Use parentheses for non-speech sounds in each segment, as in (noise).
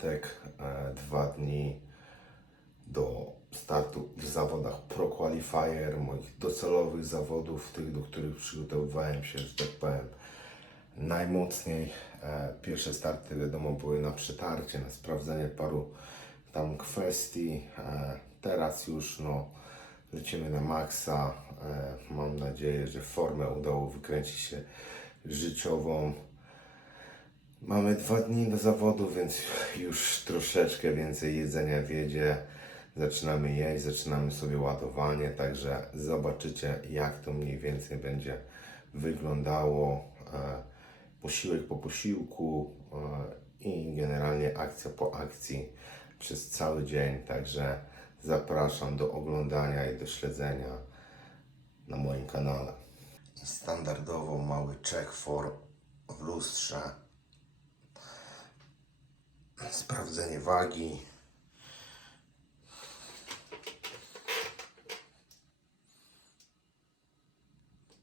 czwartek, e, dwa dni do startu w zawodach Pro Qualifier, moich docelowych zawodów, tych, do których przygotowywałem się, że tak powiem, najmocniej. E, pierwsze starty, wiadomo, były na przetarcie, na sprawdzenie paru tam kwestii. E, teraz już, no, lecimy na maksa. Mam nadzieję, że formę udało wykręcić się życiową. Mamy dwa dni do zawodu, więc już troszeczkę więcej jedzenia wiedzie. Zaczynamy jeść, zaczynamy sobie ładowanie, także zobaczycie jak to mniej więcej będzie wyglądało. E, posiłek po posiłku e, i generalnie akcja po akcji przez cały dzień. Także zapraszam do oglądania i do śledzenia na moim kanale. Standardowo mały check for w lustrze sprawdzenie wagi.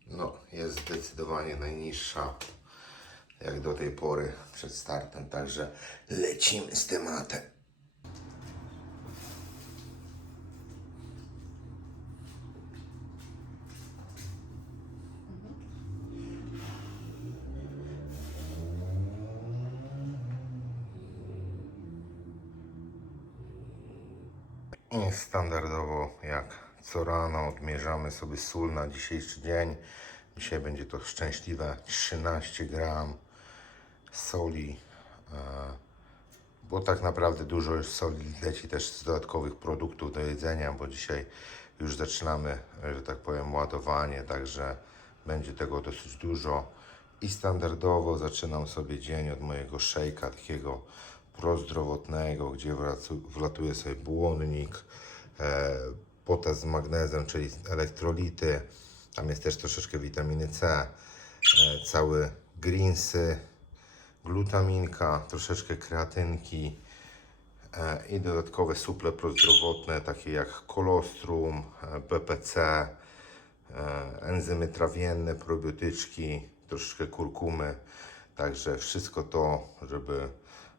No, jest zdecydowanie najniższa jak do tej pory przed startem, także lecimy z tematem. I standardowo jak co rano odmierzamy sobie sól na dzisiejszy dzień. Dzisiaj będzie to szczęśliwe 13 gram soli, e, bo tak naprawdę dużo już soli leci też z dodatkowych produktów do jedzenia, bo dzisiaj już zaczynamy, że tak powiem, ładowanie, także będzie tego dosyć dużo. I standardowo zaczynam sobie dzień od mojego szejka takiego prozdrowotnego, gdzie wlatuje sobie błonnik, e, potas z magnezem, czyli elektrolity. Tam jest też troszeczkę witaminy C, e, cały greensy, glutaminka, troszeczkę kreatynki e, i dodatkowe suple prozdrowotne, takie jak kolostrum, BPC, e, enzymy trawienne, probiotyczki, troszeczkę kurkumy. Także wszystko to, żeby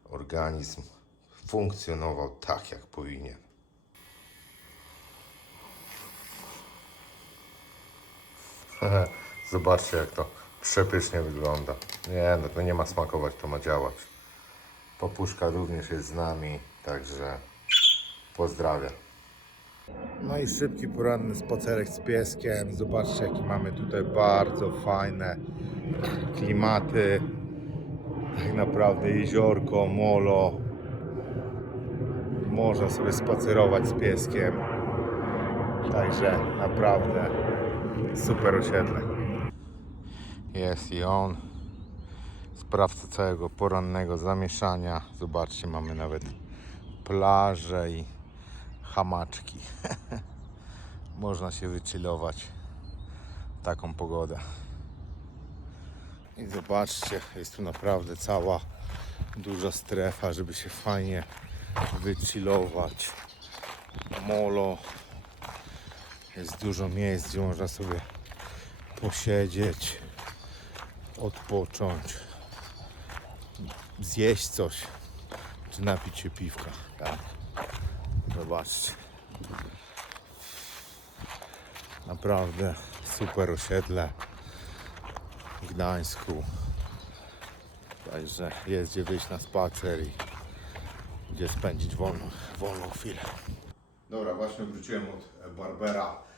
organizm funkcjonował tak, jak powinien. (laughs) Zobaczcie, jak to przepysznie wygląda. Nie, no to nie ma smakować, to ma działać. Papuszka również jest z nami, także pozdrawiam. No i szybki poranny spacerek z pieskiem. Zobaczcie, jakie mamy tutaj bardzo fajne klimaty. Tak naprawdę jeziorko, molo. Można sobie spacerować z pieskiem. Także naprawdę super osiedle. Jest i on. Sprawca całego porannego zamieszania. Zobaczcie, mamy nawet plażę i hamaczki. (laughs) Można się wychillować taką pogodę. I zobaczcie, jest tu naprawdę cała duża strefa, żeby się fajnie wychillować. Molo. Jest dużo miejsc, gdzie można sobie posiedzieć, odpocząć, zjeść coś, czy napić się piwka. Tak. Zobaczcie. Naprawdę super osiedle w Gdańsku. Także jest gdzie wyjść na spacer i gdzie spędzić wolną, wolną chwilę. Dobra, właśnie wróciłem od Barbera.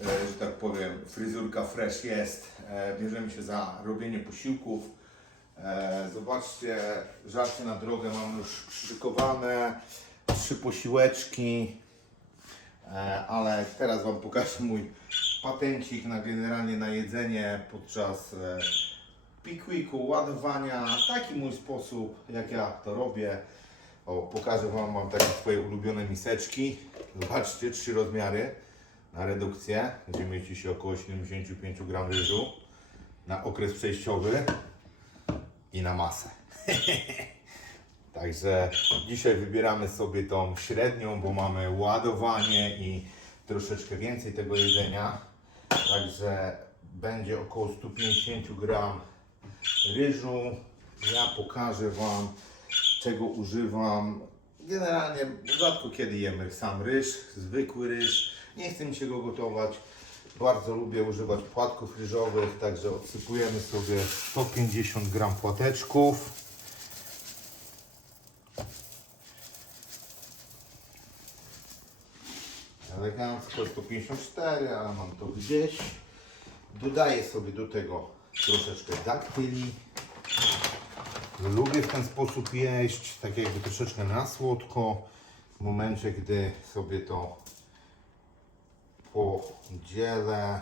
E, że tak powiem, fryzurka fresh jest. E, bierzemy się za robienie posiłków. E, zobaczcie, żarcie na drogę mam już przyszykowane. Trzy posiłeczki. Ale teraz Wam pokażę mój patencik na generalnie na jedzenie podczas pikwiku, ładowania. Taki mój sposób, jak ja to robię. O, pokażę Wam, mam takie swoje ulubione miseczki. Zobaczcie, trzy rozmiary na redukcję, gdzie mieści się około 75 gram ryżu na okres przejściowy i na masę. (laughs) Także dzisiaj wybieramy sobie tą średnią, bo mamy ładowanie i troszeczkę więcej tego jedzenia. Także będzie około 150 gram ryżu Ja pokażę Wam, czego używam. Generalnie rzadko kiedy jemy sam ryż, zwykły ryż. Nie chcę mi się go gotować. Bardzo lubię używać płatków ryżowych, także odsypujemy sobie 150 gram płateczków. Elegancko 154, ale mam to gdzieś. Dodaję sobie do tego troszeczkę daktyli. Lubię w ten sposób jeść, tak jakby troszeczkę na słodko. W momencie, gdy sobie to podzielę,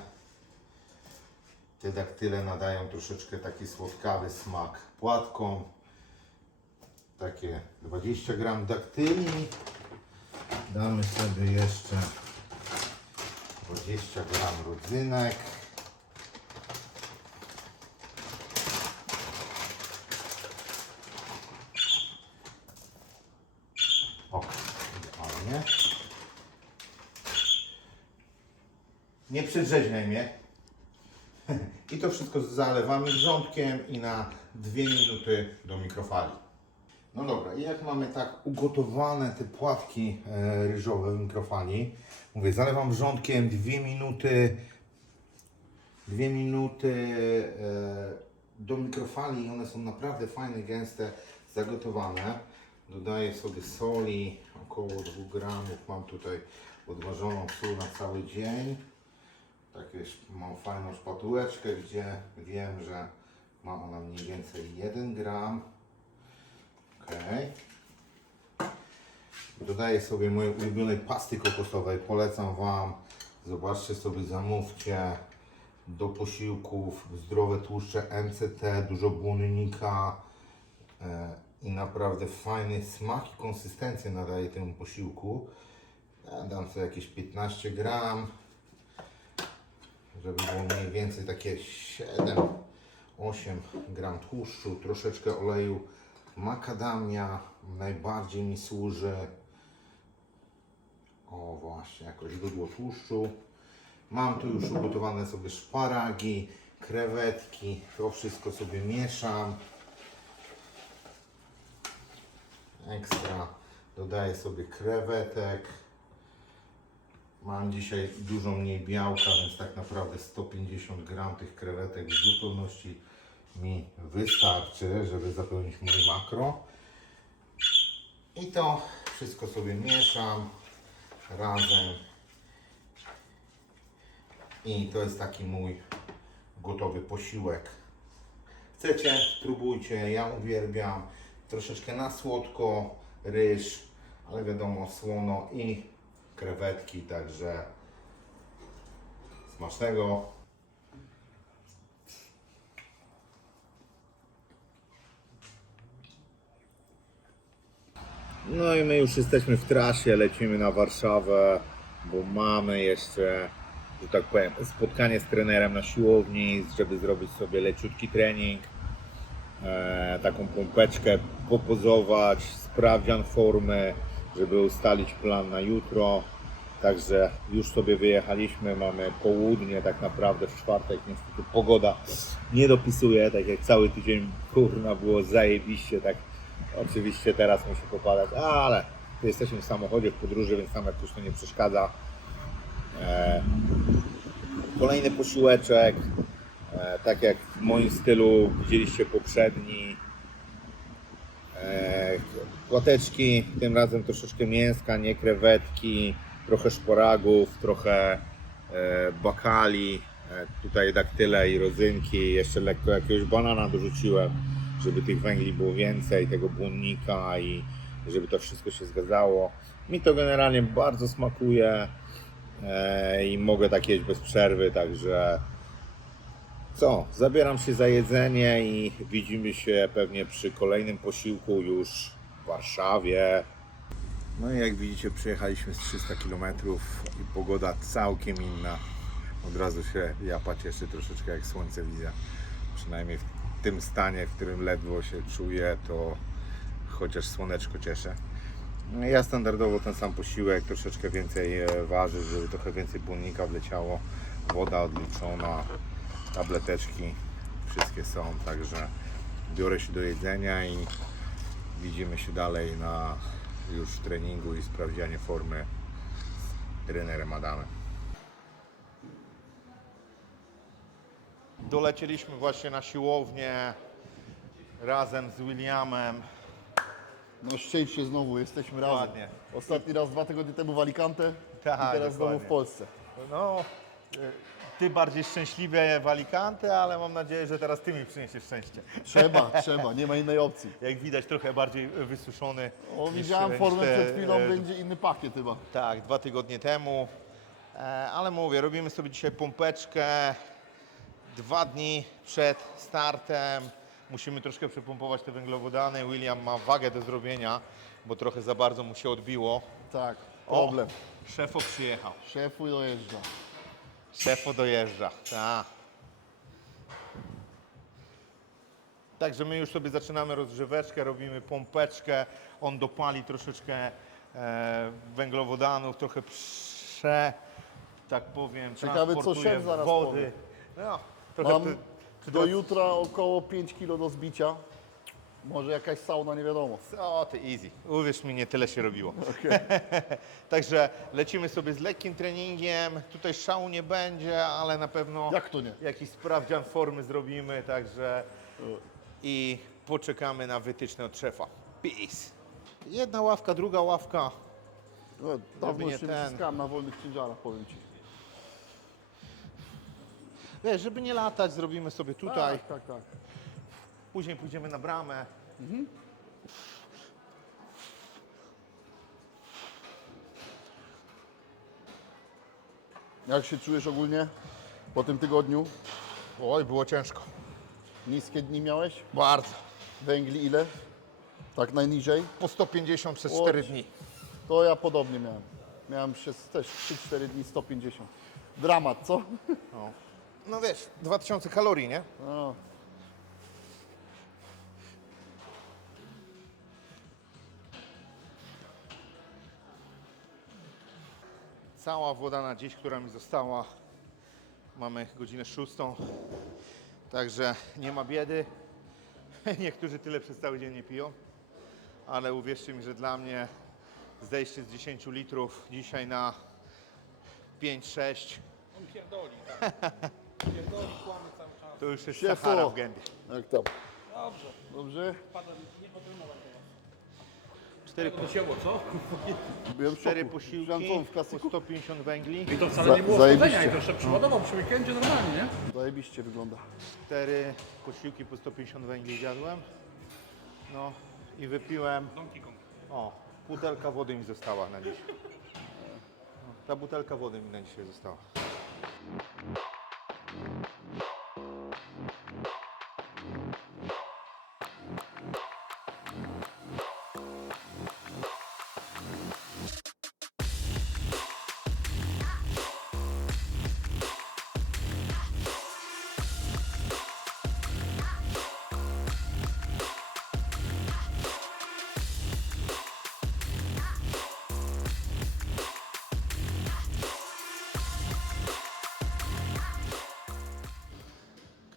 te daktyle nadają troszeczkę taki słodkawy smak płatkom. Takie 20 gram daktyli. Damy sobie jeszcze 20 gram rodzynek. O, idealnie. Nie przedrzeźniaj mnie. (laughs) I to wszystko zalewamy wrzątkiem i na 2 minuty do mikrofali. No dobra, i jak mamy tak ugotowane te płatki e, ryżowe w mikrofali, mówię, zalewam wrzątkiem 2 minuty, 2 minuty e, do mikrofali i one są naprawdę fajne, gęste, zagotowane. Dodaję sobie soli, około 2 gramów, mam tutaj odważoną sól na cały dzień. Takie sz- mam fajną szpatułeczkę, gdzie wiem, że ma ona mniej więcej 1 gram. Okej. Dodaję sobie mojej ulubionej pasty kokosowej. Polecam Wam. Zobaczcie sobie, zamówcie do posiłków zdrowe tłuszcze MCT, dużo błonnika e, i naprawdę fajny smak i konsystencję nadaje temu posiłku. Ja dam sobie jakieś 15 gram, żeby było mniej więcej takie 7-8 gram tłuszczu, troszeczkę oleju makadamia najbardziej mi służy. O właśnie, jako źródło tłuszczu. Mam tu już ugotowane sobie szparagi, krewetki. To wszystko sobie mieszam. Ekstra. Dodaję sobie krewetek. Mam dzisiaj dużo mniej białka, więc tak naprawdę 150 gram tych krewetek w zupełności mi wystarczy, żeby zapełnić moje makro. I to wszystko sobie mieszam razem. I to jest taki mój gotowy posiłek. Chcecie, spróbujcie, ja uwielbiam. Troszeczkę na słodko, ryż, ale wiadomo słono i krewetki, także smacznego. No i my już jesteśmy w trasie, lecimy na Warszawę, bo mamy jeszcze, że tak powiem, spotkanie z trenerem na siłowni, żeby zrobić sobie leciutki trening, e, taką pompeczkę, popozować, sprawdzian formy, żeby ustalić plan na jutro. Także już sobie wyjechaliśmy, mamy południe tak naprawdę w czwartek, niestety pogoda nie dopisuje, tak jak cały tydzień kurna było zajebiście, tak oczywiście teraz musi popadać, ale jesteśmy w samochodzie w podróży, więc nam jakoś to nie przeszkadza. E, kolejny posiłeczek, e, tak jak w moim stylu widzieliście poprzedni, e, płateczki, tym razem troszeczkę mięska, nie krewetki, trochę szporagów, trochę e, bakali, e, tutaj daktyle i rodzynki, jeszcze lekko jakiegoś banana dorzuciłem, żeby tych węgli było więcej, tego błonnika i żeby to wszystko się zgadzało. Mi to generalnie bardzo smakuje e, i mogę tak jeść bez przerwy, także co, zabieram się za jedzenie i widzimy się pewnie przy kolejnym posiłku już Warszawie. No i jak widzicie przyjechaliśmy z 300 km i pogoda całkiem inna. Od razu się ja cieszy troszeczkę jak słońce widzę. Przynajmniej w tym stanie, w którym ledwo się czuję, to chociaż słoneczko cieszę. No Ja standardowo ten sam posiłek, troszeczkę więcej e, waży, żeby trochę więcej błonnika wleciało. Woda odliczona, tableteczki wszystkie są, także biorę się do jedzenia i widzimy się dalej na już treningu i sprawdzianie formy z trenerem Adamem. Dolecieliśmy właśnie na siłownię razem z Williamem. No szczęście znowu, jesteśmy razem. Ładnie. Ostatni raz dwa tygodnie temu w Alicante Tak, i teraz znowu dokładnie. w Polsce. No, y, ty bardziej szczęśliwie w Alicante, ale mam nadzieję, że teraz ty mi przyniesiesz szczęście. Trzeba, trzeba, nie ma innej opcji. Jak widać, trochę bardziej wysuszony. O, widziałem formę te, przed chwilą, e, będzie inny pakiet chyba. Tak, dwa tygodnie temu. E, Ale mówię, robimy sobie dzisiaj pompeczkę. Dwa dni przed startem. Musimy troszkę przepompować te węglowodany. William ma wagę do zrobienia, bo trochę za bardzo mu się odbiło. Tak, O, problem. Szefo przyjechał. Szefu dojeżdża. Szefo dojeżdża. Tak. Także my już sobie zaczynamy rozgrzeweczkę, robimy pompeczkę. On dopali troszeczkę e, węglowodanów, trochę prze, tak powiem, Ciekawe, co transportuje szef zaraz wody. No, trochę Mam ty- czy do to- jutra około 5 kg do zbicia. Może jakaś sauna, nie wiadomo. O, ty easy. Uwierz mi, nie tyle się robiło. (laughs) Także lecimy sobie z lekkim treningiem. Tutaj szału nie będzie, ale na pewno Jak to nie? jakiś sprawdzian formy zrobimy, także i poczekamy na wytyczne od szefa. Peace. Jedna ławka, druga ławka. No, dawno nie już nie ten. na wolnych ciężarach, powiem Ci. Wiesz, żeby nie latać, zrobimy sobie tutaj. Tak, tak, tak. Później pójdziemy na bramę. Jak się czujesz ogólnie po tym tygodniu? Oj, było ciężko. Niskie dni miałeś? Bardzo. Węgli ile? Tak najniżej? Po 150 przez Oj. 4 dni. To ja podobnie miałem. Miałem przez też 3-4 dni 150. Dramat, co? No. no wiesz, 2000 kalorii, nie? No. Cała woda na dziś, która mi została. Mamy godzinę szóstą, także nie ma biedy. (laughs) Niektórzy tyle przez cały dzień nie piją, ale uwierzcie mi, że dla mnie zejście z 10 litrów dzisiaj na 5-6 On pierdoli, tak. (laughs) Pierdoli, kłamy cały czas. to już jest Szefu. Sahara w gębie. Jak tam? Dobrze, Dobrze? pada, nie potrenować. Cztery, To się co? Byłem cztery posiłki w po klasyku. I150 węgli, to wcale Za- nie było zajebiście. i to jeszcze przeładował przy weekendzie normalnie, nie? Zajebiście wygląda. cztery posiłki po 150 węgli zjadłem. No i wypiłem Donkey Kong. O, butelka wody mi została na dziś. No, Ta butelka wody mi na dzisiaj została.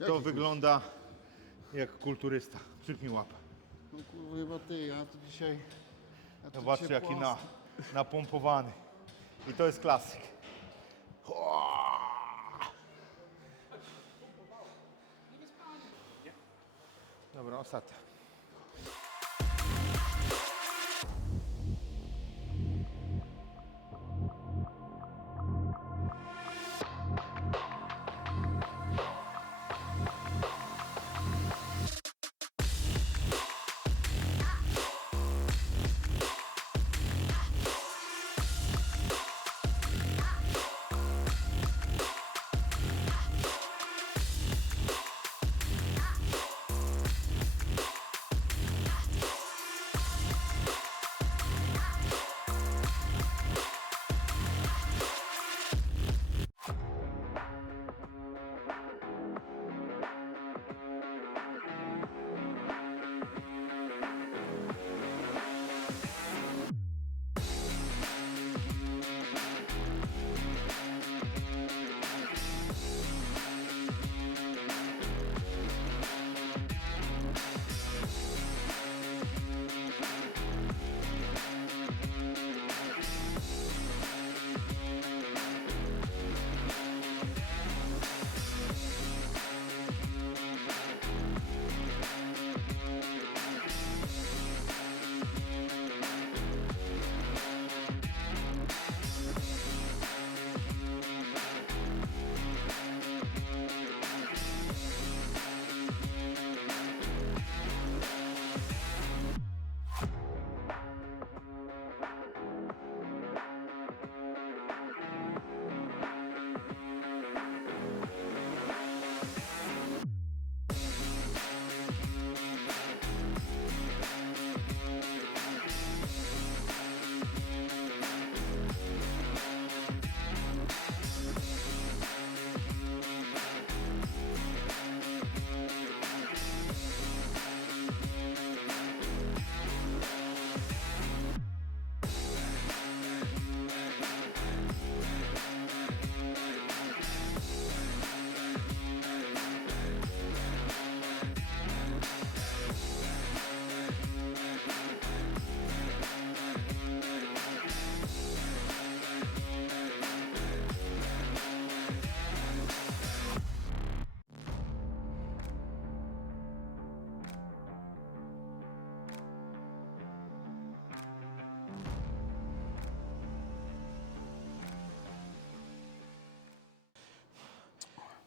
To wygląda jak kulturysta. Przypnij łapę. No kurwa, chyba ty, ja tu dzisiaj... Ja tu Zobaczcie dzisiaj jaki na, napompowany. I to jest klasyk. Dobra, ostatnia.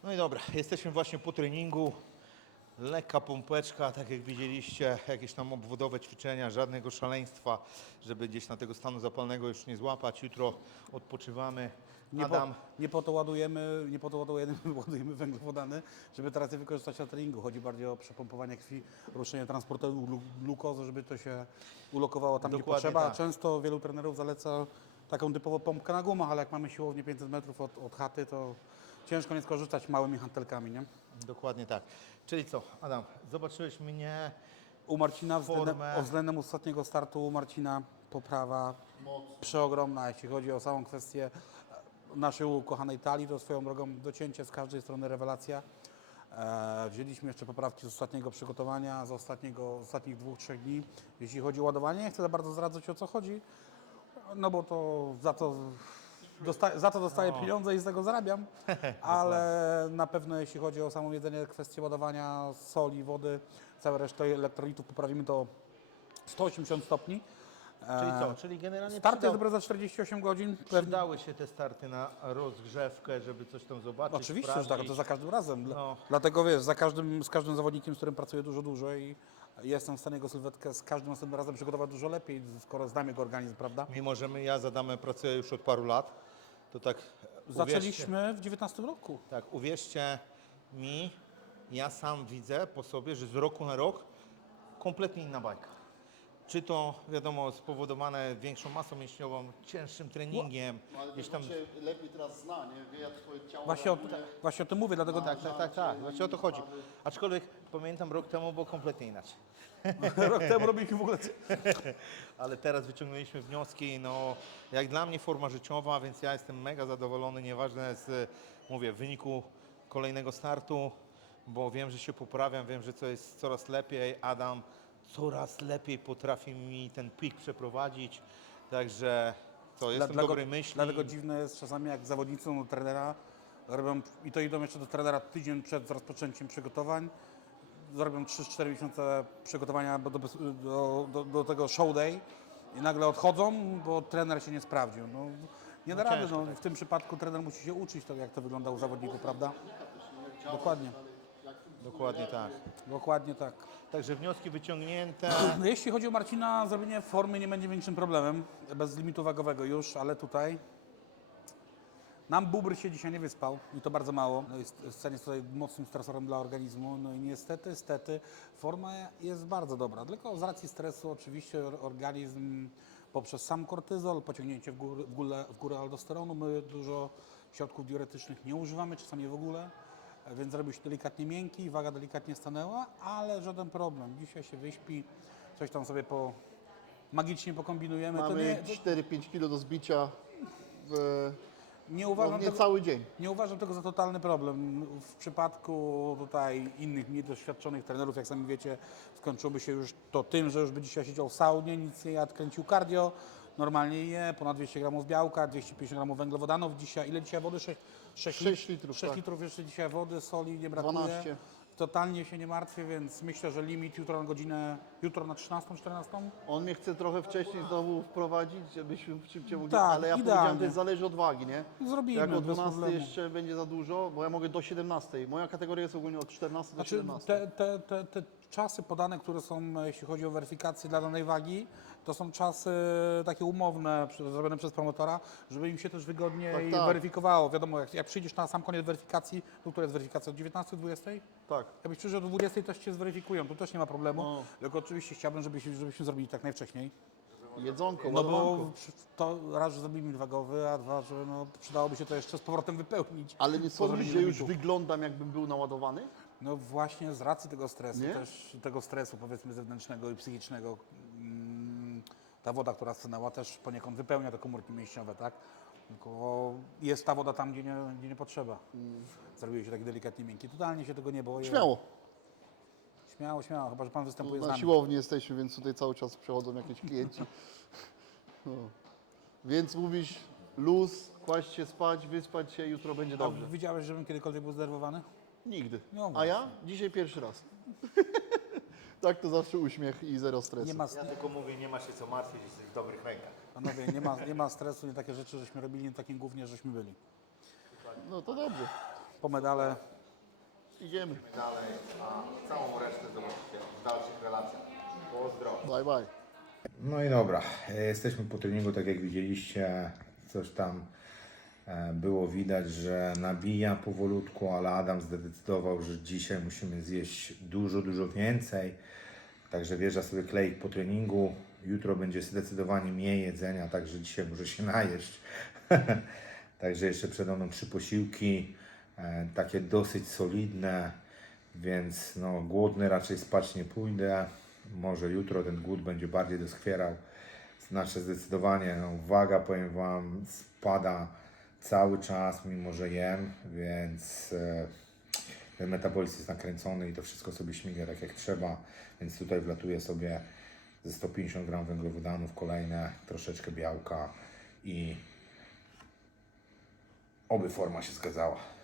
No i dobra, jesteśmy właśnie po treningu. Lekka pompeczka, tak jak widzieliście, jakieś tam obwodowe ćwiczenia, żadnego szaleństwa, żeby gdzieś na tego stanu zapalnego już nie złapać. Jutro odpoczywamy. Nie Adam, po, nie po to ładujemy, nie po to ładujemy, (laughs) ładujemy węglowodany, żeby teraz je wykorzystać na treningu. Chodzi bardziej o przepompowanie krwi, ruszenie transportu glu- glukozy, żeby to się ulokowało tam, gdzie Dokładnie potrzeba. tak. Często wielu trenerów zaleca taką typową pompkę na gumach, ale jak mamy siłownię 500 metrów od, od chaty, to ciężko nie skorzystać małymi hantelkami, nie? dokładnie tak. Czyli co, Adam, zobaczyłeś mnie, U Marcina względem, Formę. względem ostatniego startu u Marcina poprawa przeogromna, jeśli chodzi o samą kwestię e, naszej ukochanej talii, to swoją drogą docięcie z każdej strony rewelacja. E, wzięliśmy jeszcze poprawki z ostatniego przygotowania, z ostatniego, z ostatnich dwóch, trzech dni. Jeśli chodzi o ładowanie, nie chcę za bardzo zdradzać o co chodzi, no bo to za to, dosta, za to dostaję pieniądze i z tego zarabiam, (laughs) ale na pewno jeśli chodzi o samo jedzenie, kwestię ładowania soli, wody, całe resztę elektrolitów poprawimy do 180 stopni. czyli E, co, czyli generalnie Start jest przydał, dopiero za 48 godzin. Przydały się te starty na rozgrzewkę, żeby coś tam zobaczyć, oczywiście, że tak, sprawdzić. to za każdym razem. Dla- No. Dlatego wiesz, za każdym, z każdym zawodnikiem, z którym pracuję dużo dłużej, jestem w stanie jego sylwetkę z każdym następnym razem przygotować dużo lepiej, skoro znam jego organizm, prawda? Mimo, że my, ja z Adamem pracuję już od paru lat, to tak Zaczęliśmy w 19 roku. tak, uwierzcie mi, ja sam widzę po sobie, że z roku na rok kompletnie inna bajka. Czy to, wiadomo, spowodowane większą masą mięśniową, cięższym treningiem, Ale gdzieś tam... tam lepiej teraz zna, nie? Wie jak twoje ciało Właśnie o, reaguje. właśnie o tym mówię, dlatego Tak, tak, tak, tak, właśnie o to chodzi. Aczkolwiek pamiętam rok temu było kompletnie inaczej. (laughs) rok temu robiliśmy w ogóle... (laughs) Ale teraz wyciągnęliśmy wnioski, no jak dla mnie forma życiowa, więc ja jestem mega zadowolony, nieważne z, mówię, wyniku kolejnego startu, bo wiem, że się poprawiam, wiem, że to jest coraz lepiej. Adam coraz lepiej potrafi mi ten pik przeprowadzić, także to jestem Dlatego- dobrej myśli. Dlatego dziwne jest czasami, jak zawodnicy do trenera, robią, i to idą jeszcze do trenera tydzień przed rozpoczęciem przygotowań, zrobią 3-4 miesiące przygotowania do, do, do, do tego show day i nagle odchodzą, bo trener się nie sprawdził. No, nie da No rady, no, w tym przypadku trener musi się uczyć, to, jak to wygląda u zawodników, prawda? Dokładnie, Dokładnie tak. dokładnie tak. Także wnioski wyciągnięte. (clears throat) No, jeśli chodzi o Marcina, zrobienie formy nie będzie większym problemem, bez limitu wagowego już, ale tutaj nam bubr się dzisiaj nie wyspał i to bardzo mało. No jest, jest tutaj mocnym stresorem dla organizmu, no i niestety, niestety forma jest bardzo dobra, tylko z racji stresu oczywiście or- organizm poprzez sam kortyzol, pociągnięcie w górę, w górę, w górę aldosteronu, my dużo środków diuretycznych nie używamy, czasami w ogóle, więc zrobił się delikatnie miękki, waga delikatnie stanęła, ale żaden problem. Dzisiaj się wyśpi, coś tam sobie po magicznie pokombinujemy. to Mamy nie, to 4-5 kilo do zbicia w nie no, uważam tego, niecały dzień. nie uważam tego za totalny problem. W przypadku tutaj innych mniej doświadczonych trenerów, jak sami wiecie, skończyłoby się już to tym, że już by dzisiaj siedział w saunie, nic nie jadł, kręcił cardio, normalnie je, ponad 200 gramów białka, 250 gramów węglowodanów. Dzisiaj, ile dzisiaj wody? 6, 6, Sześć litrów, 6 tak. litrów jeszcze dzisiaj wody, soli nie brakuje. 12. Totalnie się nie martwię, więc myślę, że limit jutro na godzinę, jutro na 13, 14. On mnie chce trochę wcześniej znowu wprowadzić, żebyśmy szybciej mogli, Tak, ale ja idealnie. powiedziałem, to zależy od wagi, nie? Zrobimy, Jak o bez 12 problemu. jeszcze będzie za dużo, bo ja mogę do 17. Moja kategoria jest ogólnie od 14 do Znaczy, 17. te, te, te, te czasy podane, które są, e, jeśli chodzi o weryfikację dla danej wagi, to są czasy takie umowne, zrobione przez promotora, żeby im się też wygodniej Tak, tak. weryfikowało. Wiadomo, jak, jak przyjdziesz na sam koniec weryfikacji, to która jest weryfikacja od 19, 20? Tak. Jakbyś przyszedł do 20, też cię zweryfikują, tu też nie ma problemu. No. Tylko oczywiście chciałbym, żebyśmy, żebyśmy zrobili tak najwcześniej. Jedzonko, No bo ładowanko. przy- to raz, że zrobimy wagowy, a dwa, że no, przydałoby się to jeszcze z powrotem wypełnić. Ale nie sądzisz, że już wyglądam jakbym był naładowany? No właśnie z racji tego stresu, Nie? też tego stresu powiedzmy zewnętrznego i psychicznego, mm, ta woda, która stanęła też poniekąd wypełnia te komórki mięśniowe, tak? Tylko jest ta woda tam, gdzie nie, gdzie nie potrzeba. Zrobiły się tak delikatnie miękkie. Totalnie się tego nie boję. Śmiało. Śmiało, śmiało, chyba że pan występuje z Na nami. siłowni jesteśmy, więc tutaj cały czas przychodzą jakieś klienci. (laughs) No. Więc mówisz luz, kłaść się spać, wyspać się, jutro będzie A dobrze. widziałeś, żebym kiedykolwiek był zdenerwowany? Nigdy. No A ja? Dzisiaj pierwszy raz. (laughs) tak to zawsze uśmiech i zero stresu. Nie ma, Ja tylko mówię, nie ma się co martwić, jesteś w dobrych rękach. panowie, nie ma, nie ma stresu, nie takie rzeczy, żeśmy robili, nie takim głównie, żeśmy byli. No to dobrze. Po medale Idziemy. Dalej, a całą resztę zobaczycie w dalszych relacjach. Pozdro. Bye bye. No i dobra, e, jesteśmy po treningu, tak jak widzieliście, coś tam było widać, że nabija powolutku, ale Adam zdecydował, że dzisiaj musimy zjeść dużo, dużo więcej. Także wjeżdża sobie kleik po treningu. Jutro będzie zdecydowanie mniej jedzenia, także dzisiaj może się najeść. (laughs) także jeszcze przede mną trzy posiłki, e, takie dosyć solidne, więc no, głodny raczej spać nie pójdę. Może jutro ten głód będzie bardziej doskwierał. Znaczy zdecydowanie, no, waga powiem Wam spada cały czas, mimo że jem, więc e, metabolizm jest nakręcony i to wszystko sobie śmiga tak jak trzeba, więc tutaj wlatuje sobie ze 150 gram węglowodanów kolejne, troszeczkę białka i oby forma się zgadzała.